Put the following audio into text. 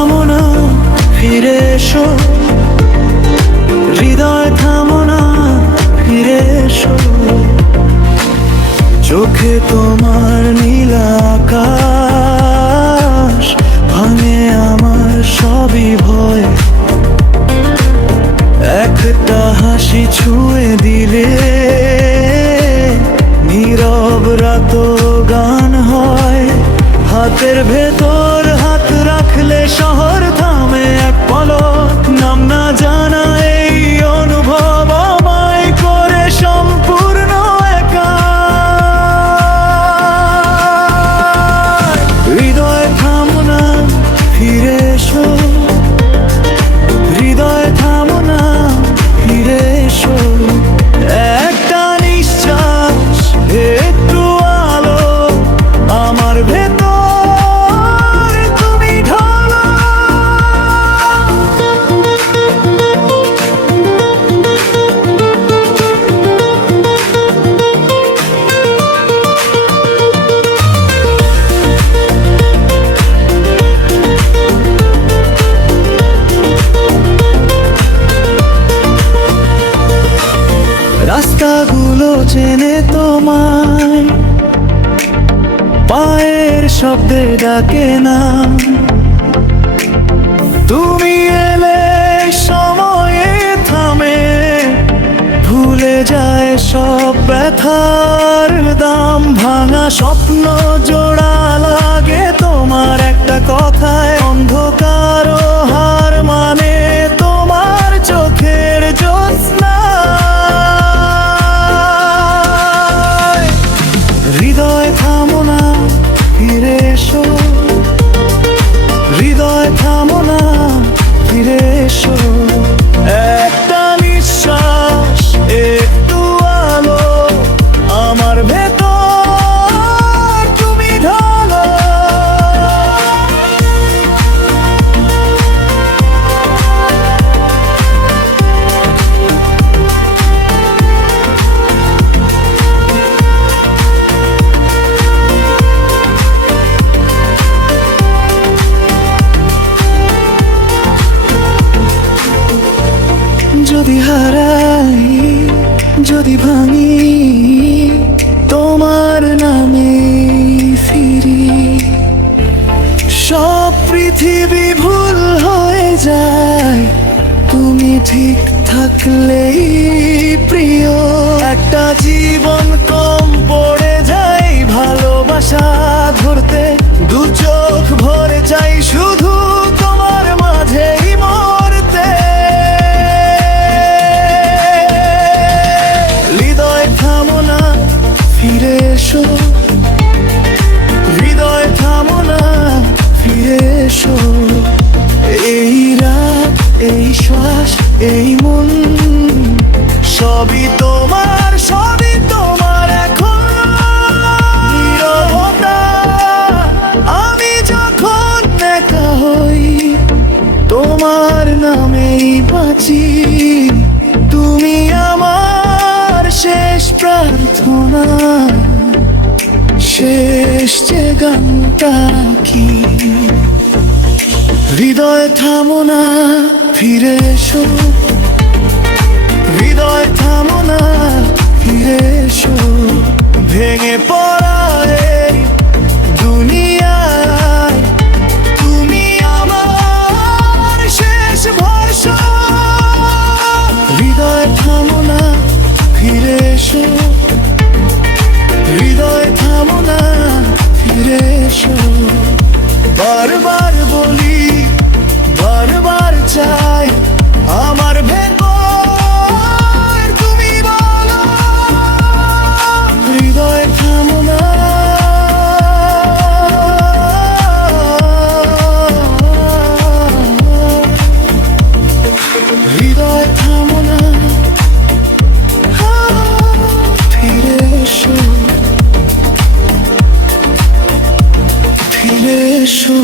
থামো না, ফিরে এসো। হৃদয় থামো না, ফিরে এসো। চোখে তোমার নীল আকাশ, ভাঙে আমার সবই ভয়। একটা হাসি ছুঁয়ে দিলে নীরব রাত গান হয়। হাতের ভেতর হাত রাখলে শহর থামে এক পলক। নাম না জানা এই অনুভব আমায় করে সম্পূর্ণ একা। হৃদয় থামো না, ফিরে এসো। হৃদয় থামো না, ফিরে এসো। একটা নিঃশ্বাস, একটু আলো আমার ভেতর তুমি ঢালো। রাস্তাগুলো চেনে তোমায়, পায়ের শব্দে ডাকে না। তুমি এলে সময়ে থামে, ভুলে যায় সব ব্যথার দাম। ভাঙা স্বপ্ন জোড়া লাগে তোমার একটা কথায়। অন্ধকার হার মানে তোমার চোখের জ্যোৎস্না। হৃদয় থামো না, ফিরে এসো। হৃদয় থামো না, ফিরে এসো। একটা নিঃশ্বাস, একটু আলো আমার ভেতর তুমি ঢালো। যদি হারাই, যদি ভাঙি, তোমার নামে ফিরি। সব পৃথিবী ভুল হয়ে যায়, তুমি ঠিক থাকলেই প্রিয়। একটা জীবন কম পড়ে যায় ভালোবাসা ধরতে। দু চোখ ভরে যাই শুধু তোমার মাঝেই মরতে। হৃদয় থামো না, ফিরে এসো। হৃদয় থামো না, ফিরে এসো। এই রাত, এই শ্বাস, এই মন সবই তোমার, সবই তোমার এখন। নীরবতা আমি যখন একা হই, তোমার নামেই বাঁচি। তুমি আমার শেষ প্রার্থনা, শেষ যে গানটা কি। হৃদয় থামো না, ফিরে এসো। হৃদয় থামো না, ফিরে এসো। ভেঙে পড়া এই দুনিয়ায় তুমি আমার শেষ ভরসা। হৃদয় থামো না, ফিরে এসো। হৃদয় থামো না, ফিরে এসো। বারবার বলি, বারবার চাই আমার ভেতর তুমি বলো। হৃদয় থামো না, হৃদয় থামো না, ফিরে এসো। ফিরে এসো।